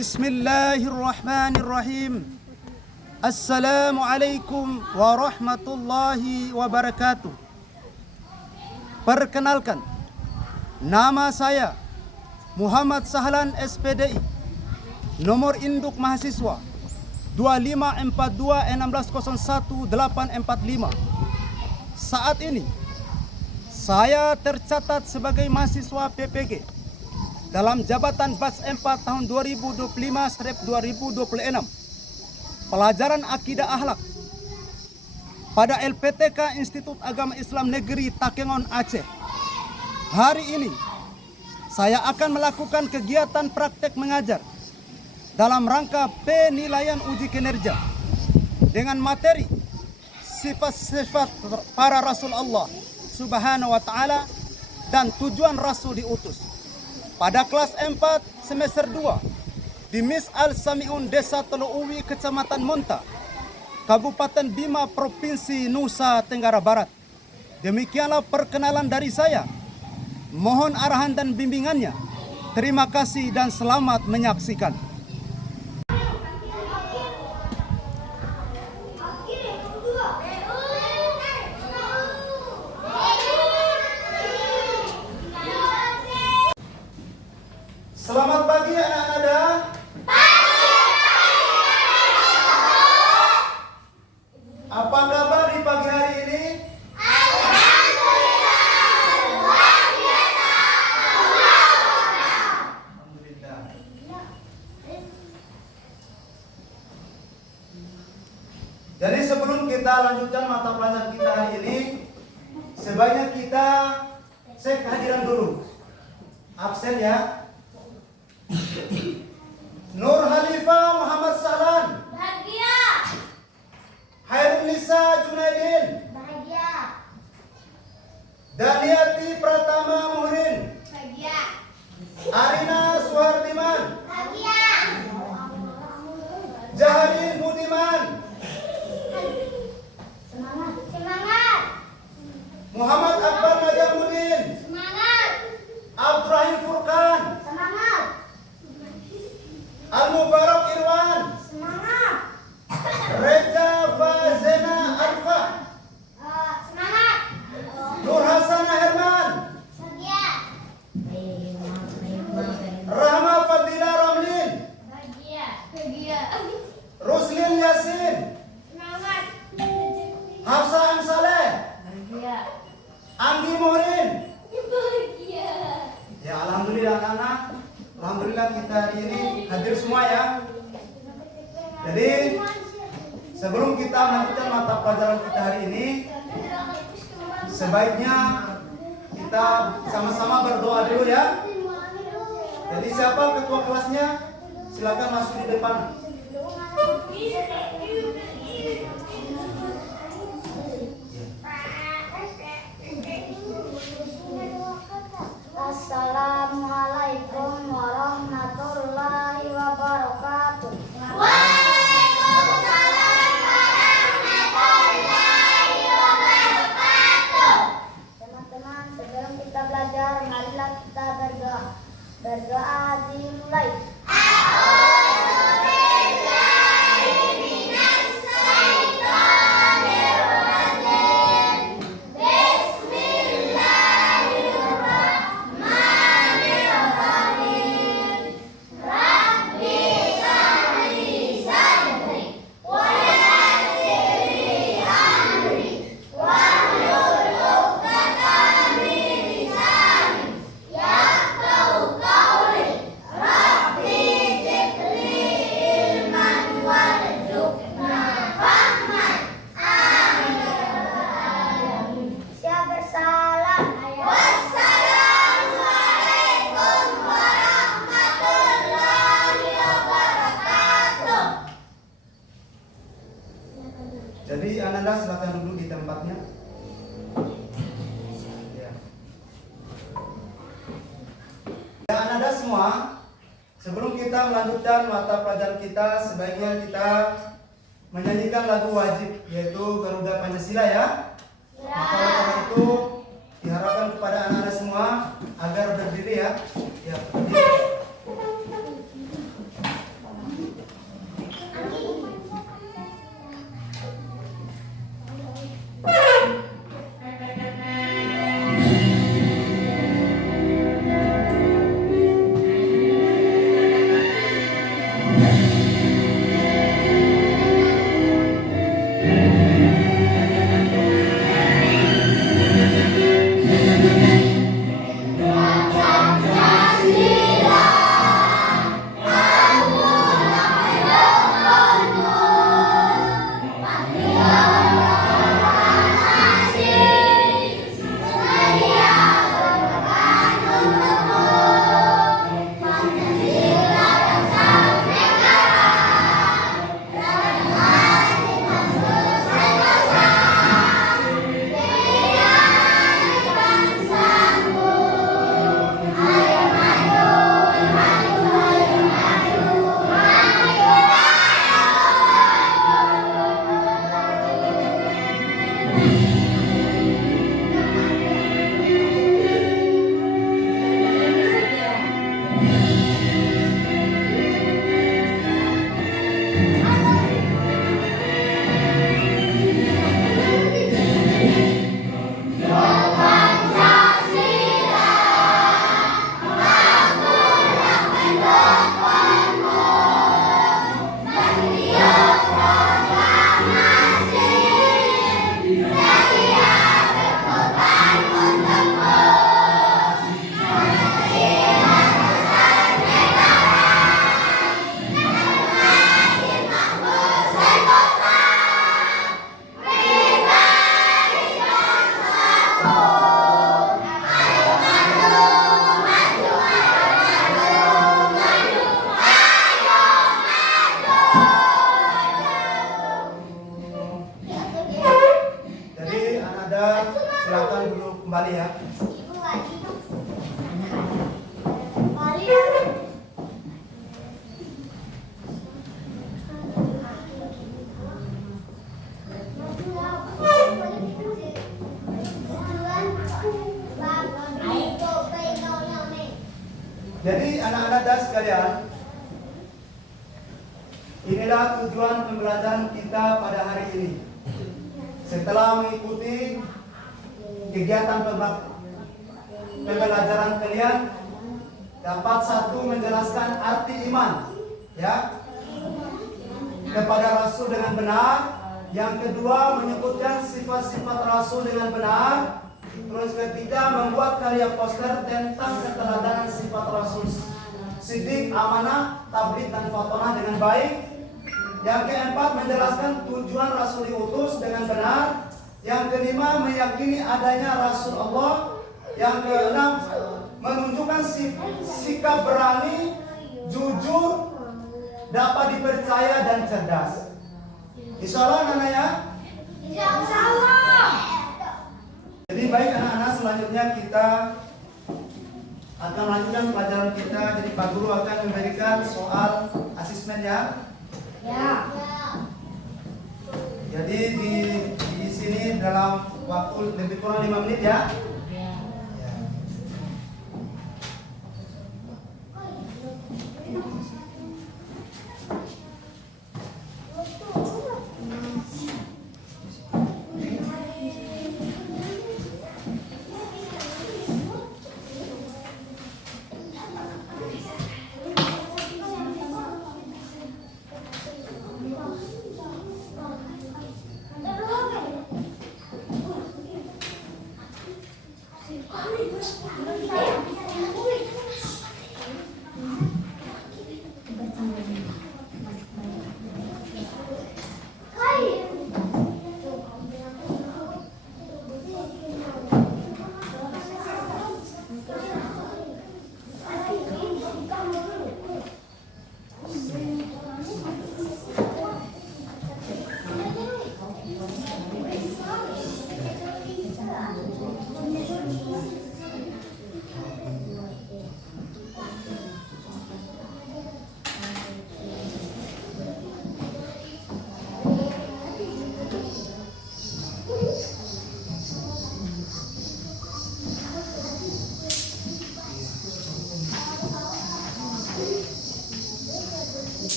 Bismillahirrahmanirrahim. Assalamualaikum warahmatullahi wabarakatuh. Perkenalkan, nama saya Muhammad Sahlan SPDI, nomor induk mahasiswa 254216018845. Saat ini saya tercatat sebagai mahasiswa PPG dalam jabatan Batch 4 tahun 2025/2026, pelajaran akidah akhlak pada LPTK Institut Agama Islam Negeri Takengon, Aceh. Hari ini saya akan melakukan kegiatan praktek mengajar dalam rangka penilaian uji kinerja dengan materi sifat-sifat para Rasul Allah Subhanahu wa Ta'ala dan tujuan Rasul diutus. Pada kelas 4 semester 2 di Mis Al-Sami'un Desa Telouwi, Kecamatan Monta, Kabupaten Bima, Provinsi Nusa Tenggara Barat. Demikianlah perkenalan dari saya. Mohon arahan dan bimbingannya. Terima kasih dan selamat menyaksikan. Selamat pagi anak-anak. Apa kabar di pagi hari ini? Alhamdulillah. Jadi sebelum kita lanjutkan mata pelajaran kita hari ini, sebaiknya kita cek kehadiran dulu. Absen ya. Nur Halifah Muhammad Sahlan. Bahagia. Hairunisa Junaidin. Bahagia. Daniati Pratama Muhrin. Bahagia. Arina Suhardiman. Bahagia. Jahadin Budiman. Semangat. Semangat. Muhammad Akbar Najamuddin. Semangat. Abdurrahim Furqan. Semangat. Al-Mubarak Irwan. Semangat. Reza Fazena Arfa. Semangat. Nur Hasana Herman. Bahagia. Rahma Fadila Ramlin. Bahagia. Bahagia. Ruslin Yasin. Semangat. Hafsa Saleh. Bahagia. Anggi Muhrin. Bahagia. Ya, alhamdulillah anak-anak. Alhamdulillah kita hari ini hadir semua ya. Jadi sebelum kita melanjutkan mata pelajaran kita hari ini, sebaiknya kita sama-sama berdoa dulu ya. Jadi siapa ketua kelasnya? Silakan masuk di depan. Assalamualaikum warahmatullahi wabarakatuh. Teman-teman, sebelum kita belajar, marilah kita berdoa. Berdoa dimulai. Jadi Ananda silakan duduk di tempatnya. Ya. Ya Ananda semua, sebelum kita melanjutkan mata pelajaran kita, sebaiknya kita menyanyikan lagu wajib, yaitu Garuda Pancasila ya. Maka oleh karena itu diharapkan kepada anak-anak semua agar berdiri ya. Ya, berdiri. Ibu nggak hidup. Kalian. Jadi anak-anak dan sekalian, inilah tujuan pembelajaran kita pada hari ini. Setelah mengikuti kegiatan pembelajaran kalian, dapat satu menjelaskan arti iman, ya, kepada Rasul dengan benar. Yang kedua menyebutkan sifat-sifat Rasul dengan benar. Terus ketiga membuat karya poster tentang keteladanan sifat Rasul Siddiq, amanah, tabligh dan fatonah dengan baik. Yang keempat menjelaskan tujuan Rasul diutus dengan benar. Yang kelima meyakini adanya Rasul Allah. Yang keenam menunjukkan sikap berani, jujur, dapat dipercaya dan cerdas. Insya Allah anak-anak ya. Insya Allah. Jadi baik anak-anak, selanjutnya kita akan lanjutkan pelajaran kita. Jadi Pak Guru akan memberikan soal asesmen ya. Ya. Jadi di sini dalam waktu lebih kurang 5 menit ya. Ya.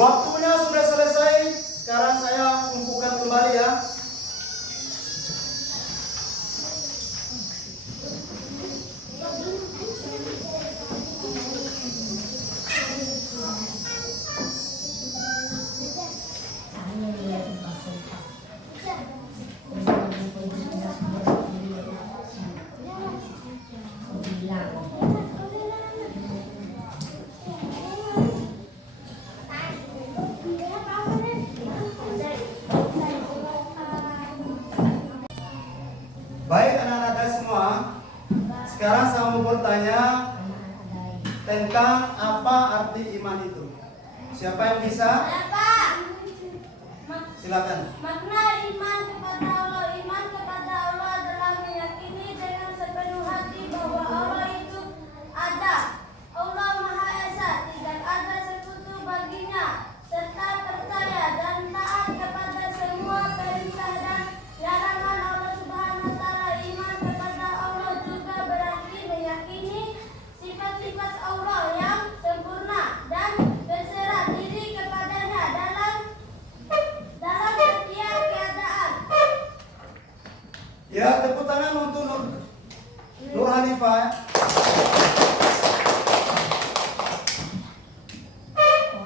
Waktunya sudah selesai. Sekarang saya kumpulkan kembali ya. Baik anak-anak dan semua, sekarang saya mau bertanya tentang apa arti iman itu. Siapa yang bisa? Silakan. Makna iman kepada Allah. Iman kepada Allah adalah meyakini dengan sepenuh hati bahwa Allah itu ada. Allah Maha Esa, tidak ada sekutu baginya, serta percaya dan taat kepada semua perintah dan larangan Allah Subhanahu wa Ta'ala. Iman kepada Allah juga berarti meyakini sifat-sifat Allah yang sempurna dan berserah diri kepadanya dalam setiap keadaan. Ya, tepuk tangan untuk Nur Hanifah.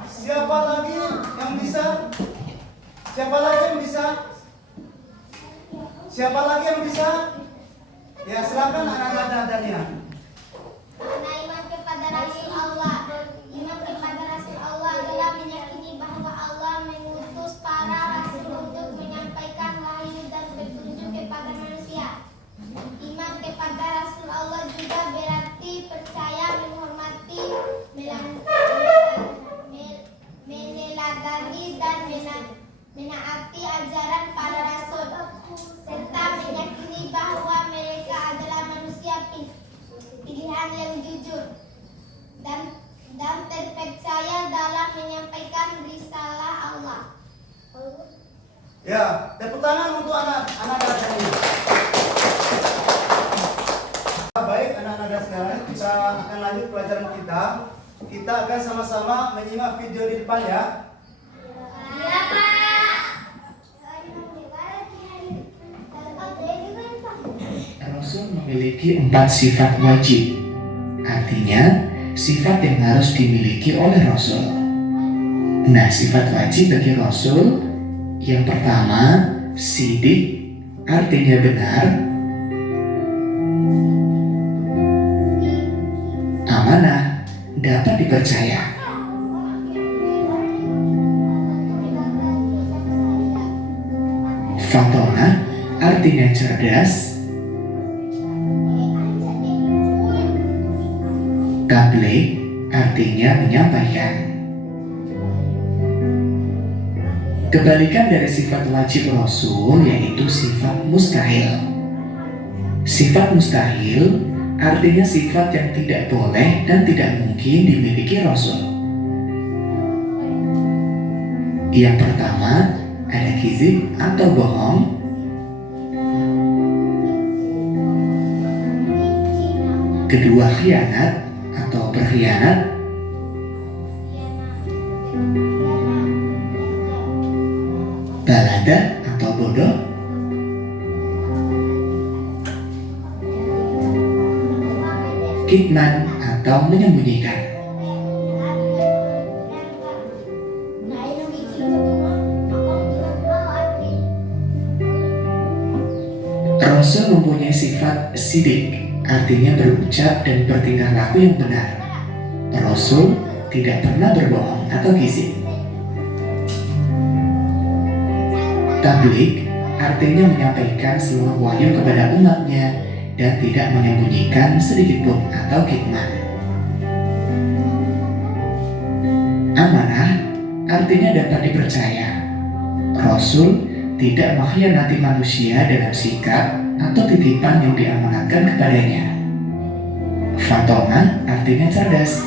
Siapa lagi yang bisa? Siapa lagi yang bisa? Siapa lagi yang bisa? Ya, silakan anak-anak Daniel. Karena iman kepada untuk anak-anak dasar ini. Baik anak-anak dasar, kita akan lanjut pelajaran kita. Kita akan sama-sama menyimak video di depan ya. Iya, Pak. Rasul memiliki 4 sifat wajib. Artinya, sifat yang harus dimiliki oleh Rasul. Nah, sifat wajib bagi Rasul yang pertama, sidik, artinya benar. Amanah, dapat dipercaya. Fatona, artinya cerdas. Tabligh, artinya menyampaikan. Kebalikan dari sifat wajib Rasul yaitu sifat mustahil. Sifat mustahil artinya sifat yang tidak boleh dan tidak mungkin dimiliki Rasul. Yang pertama, ada kizib atau bohong. Kedua, khianat atau berkhianat. Balada atau bodoh. Kitman atau menyembunyikan. Rasul mempunyai sifat sidik, artinya berucap dan bertingkah laku yang benar. Rasul tidak pernah berbohong atau kizib. Tabligh artinya menyampaikan seluruh wahyu kepada umatnya dan tidak menyembunyikan sedikit pun atau kitman. Amanah artinya dapat dipercaya. Rasul tidak mengkhianati manusia dalam sikap atau titipan yang diamanatkan kepadanya. Fatona artinya cerdas.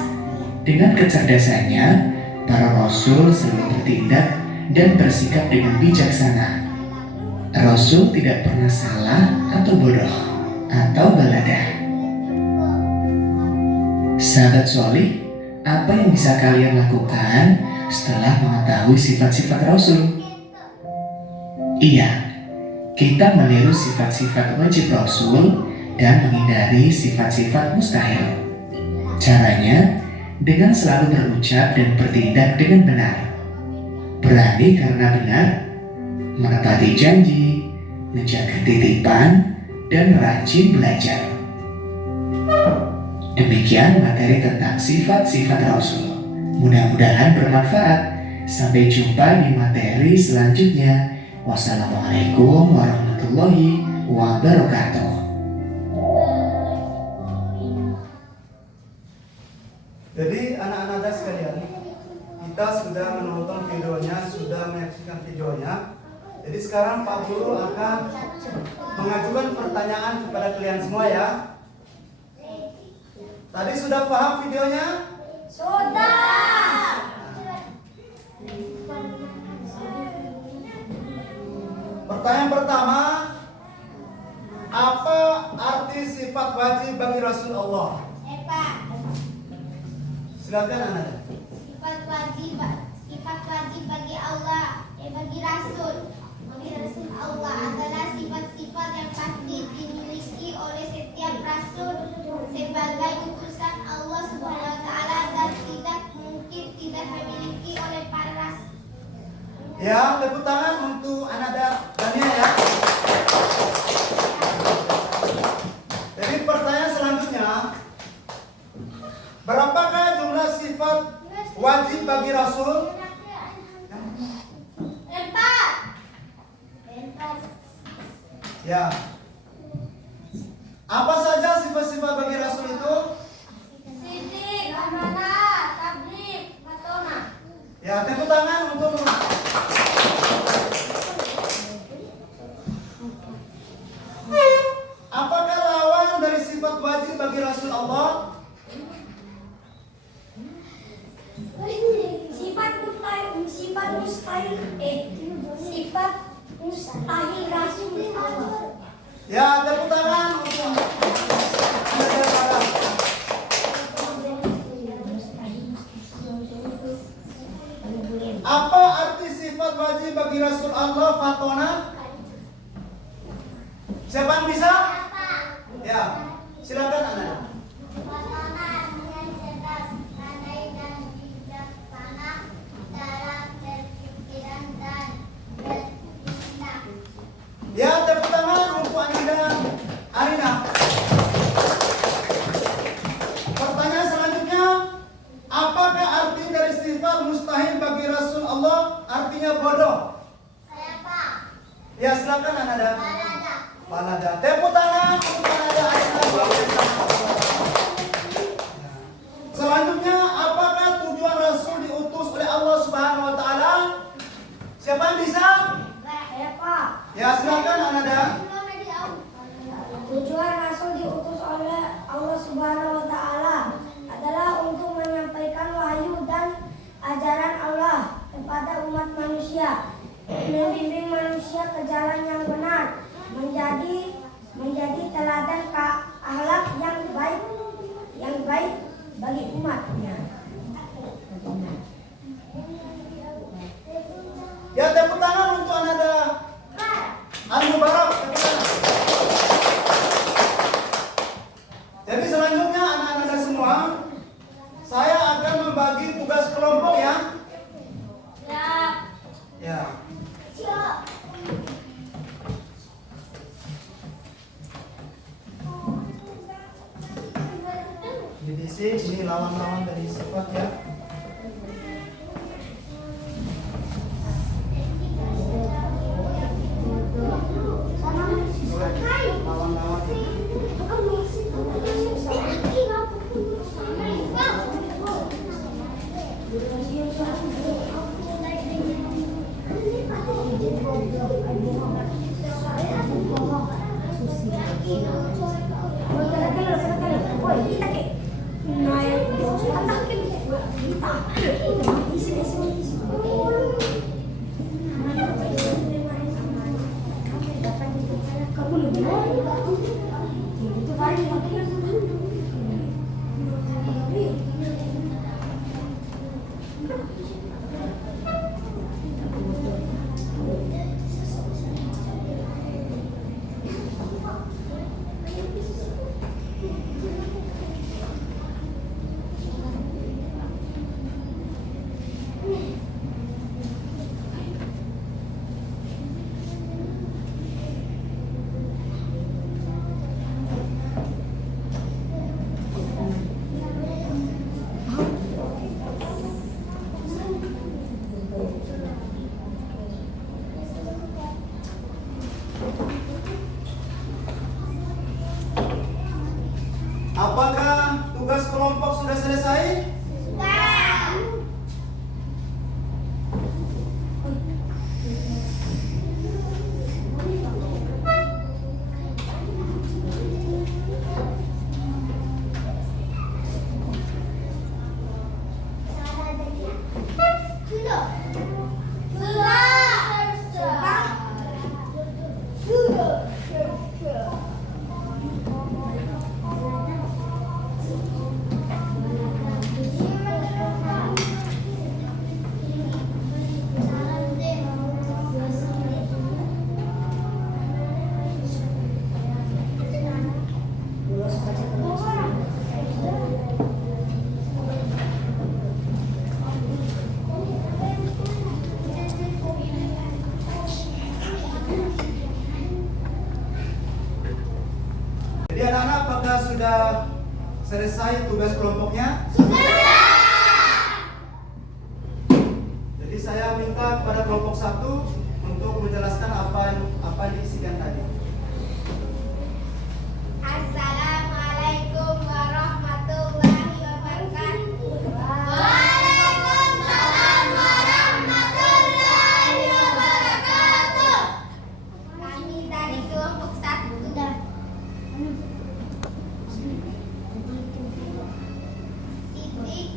Dengan kecerdasannya, para rasul selalu bertindak dan bersikap dengan bijaksana. Rasul tidak pernah salah atau bodoh atau balada. Sahabat solih, apa yang bisa kalian lakukan setelah mengetahui sifat-sifat Rasul? Iya, kita meniru sifat-sifat wajib Rasul dan menghindari sifat-sifat mustahil. Caranya dengan selalu berucap dan bertindak dengan benar. Berani karena benar, menepati janji, menjaga titipan, dan rajin belajar. Demikian materi tentang sifat-sifat Rasul. Mudah-mudahan bermanfaat. Sampai jumpa di materi selanjutnya. Wassalamualaikum warahmatullahi wabarakatuh. Jadi anak-anak sekalian, kita sudah menonton videonya, sudah menyaksikan videonya. Jadi sekarang Pak Guru akan mengajukan pertanyaan kepada kalian semua ya. Tadi sudah paham videonya? Sudah. Pertanyaan pertama, apa arti sifat wajib bagi Rasul Allah? Pak. Silakan anak. Sifat wajib bagi Allah, bagi Rasul Allah adalah sifat-sifat yang pasti dimiliki oleh setiap Rasul sebagai utusan Allah Subhanahu wa taala dan tidak mungkin tidak dimiliki oleh para rasul. Ya, tepuk tangan untuk anak Dania ya. Jadi pertanyaan selanjutnya, berapakah jumlah sifat wajib bagi Rasul? 4. Ya. Apa saja sifat-sifat bagi Rasul itu? Sidik, amanah, tabligh, fatona. Ya, tepuk tangan untuk apakah lawan dari sifat wajib bagi Rasul Allah? Sifat mustahil Rasul Allah Fatona. Siapa yang bisa? Ya, silakan Anda. Fatona dengan cerdas, pandai dan bijaksana dalam berpikiran dan bertindak. Ya, tepuk tangan untuk Anda, Arina. Pertanyaan selanjutnya, apakah arti dari sifat mustahil bagi Rasul Allah? Artinya bodoh. Saya Pak. Ya, silakan Anda. Balada. Balada. Tepuk tangan untuk Anda, Arina. Selanjutnya, apakah tujuan Rasul diutus oleh Allah Subhanahu wa taala? Siapa yang bisa? Saya Pak. Ya, silakan Anda. Tujuan Rasul diutus oleh Allah Subhanahu wa taala adalah untuk menyampaikan wahyu dan ajaran Allah kepada umat manusia, membimbing manusia ke jalan yang benar, menjadi teladan akhlak yang baik bagi umatnya. Ya, tepuk tangan untuk Anda. Al-Mubarak. Tepuk tangan. Jadi selanjutnya anak-anak semua, saya akan membagi tugas kelompok ya. Siap. Ya. Siap. Divisi ini lawan-lawan dari sifat ya. Lawan-lawan. Apakah tugas kelompok sudah selesai? Jadi anak-anak apakah sudah selesai tugas kelompoknya? Jadi saya minta kepada kelompok 1 untuk menjelaskan apa yang diisikan tadi. Assalamualaikum warahmatullahi wabarakatuh. Waalaikumsalam warahmatullahi wabarakatuh. Kami dari kelompok 1. Sidik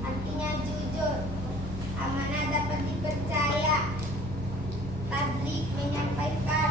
artinya jujur, amanah dapat dipercaya, tabligh menyampaikan,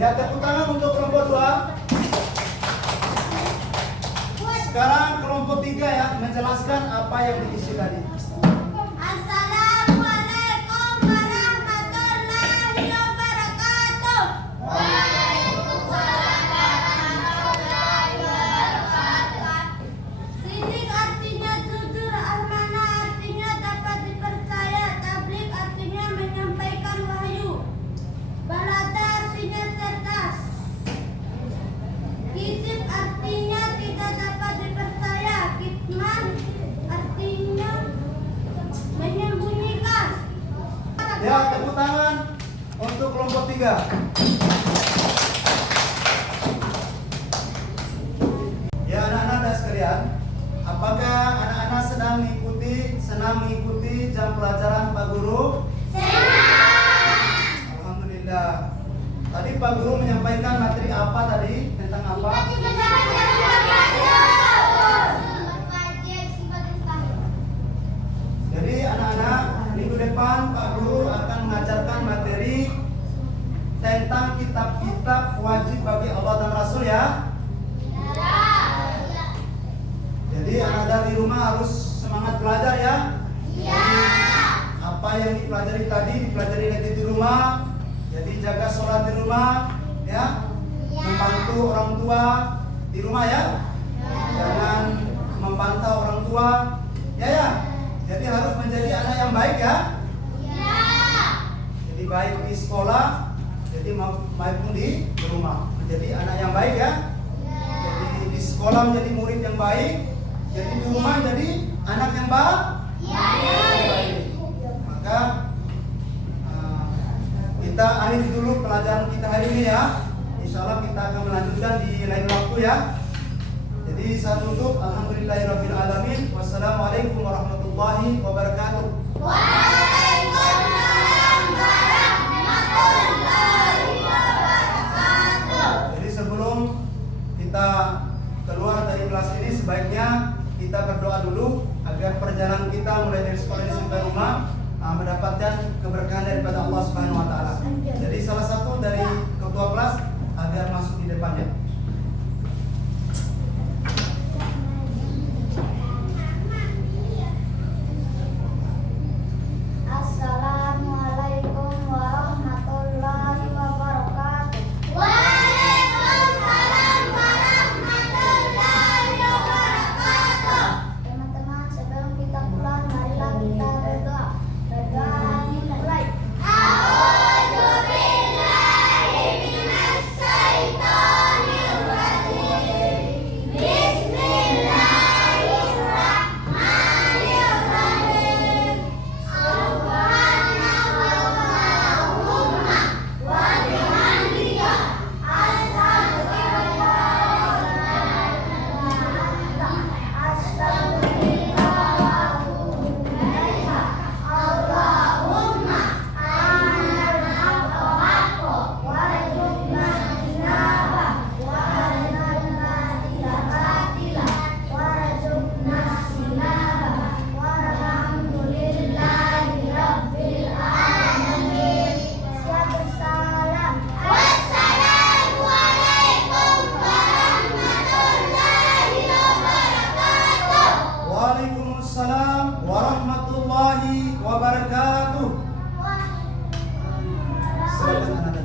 Ya, tepuk tangan untuk kelompok 2. Sekarang kelompok 3 ya, menjelaskan apa yang diisi tadi. Assalamualaikum warahmatullahi wabarakatuh. Waalaikumsalam warahmatullahi wabarakatuh. Sidik artinya jujur, amanah artinya dapat dipercaya, tabligh artinya menyampaikan wahyu, balada artinya cerdas, kizib artinya tidak dapat dipercaya, kitman artinya menyembunyikan. Ya, tepuk tangan untuk kelompok 3. Ya, anak-anak dan sekalian, apakah anak-anak senang mengikuti jam pelajaran Pak Guru? Alhamdulillah. Tadi Pak Guru menyampaikan materi apa tadi? Tentang apa? Jadi anak-anak, minggu depan Pak Guru akan mengajarkan materi tentang kitab-kitab wajib bagi Allah dan Rasul ya. Jadi anak-anak di rumah harus semangat belajar ya. Apa yang dipelajari tadi dipelajari nanti di rumah. Jadi jaga sholat di rumah ya. Membantu orang tua di rumah ya. Jangan membantah orang tua ya. Jadi harus menjadi anak yang baik ya. Jadi baik di sekolah, jadi maupun di rumah. Menjadi anak yang baik ya. Jadi di sekolah menjadi murid yang baik, jadi di rumah jadi anak yang baik. Maka kita akhiri dulu pelajaran kita hari ini ya. Insya Allah kita akan melanjutkan di lain waktu ya. Jadi saya tutup. Alhamdulillahirabbil alamin. Wassalamualaikum warahmatullahi wabarakatuh. Waalaikumsalam warahmatullahi wabarakatuh. Jadi sebelum kita keluar dari kelas ini sebaiknya kita berdoa dulu agar perjalanan kita mulai dari sekolah ini sampai rumah mendapatkan keberkahan daripada Allah Subhanahu wa taala. Jadi salah satu dari ketua kelas agar masuk di depannya. Assalamualaikum warahmatullahi wabarakatuh. Waalaikumsalam warahmatullahi wabarakatuh. Teman-teman, sebelum kita pulang, marilah kita berdoa. Berdoa dimulai. A'udzubillahi minasyaitonir rajim. Bismillahirrahmanirrahim. Subhanallahumma wa bihamdika Allahumma amanal haqqo haqqo warzuqna tinaba warinal batila batila warzuqna tinaba walhamdulillahi rabbil alamin. Siap salam. Wassalamualaikum warahmatullahi wabarakatuh. Waalaikumsalam warahmatullahi wabarakatuh. Silakan anak-anak.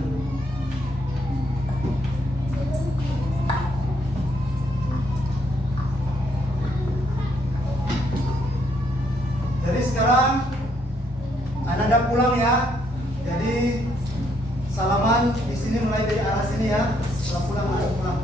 Jadi sekarang anak-anak pulang ya. Jadi salaman di sini mulai dari arah sini ya. Setelah pulang anak pulang.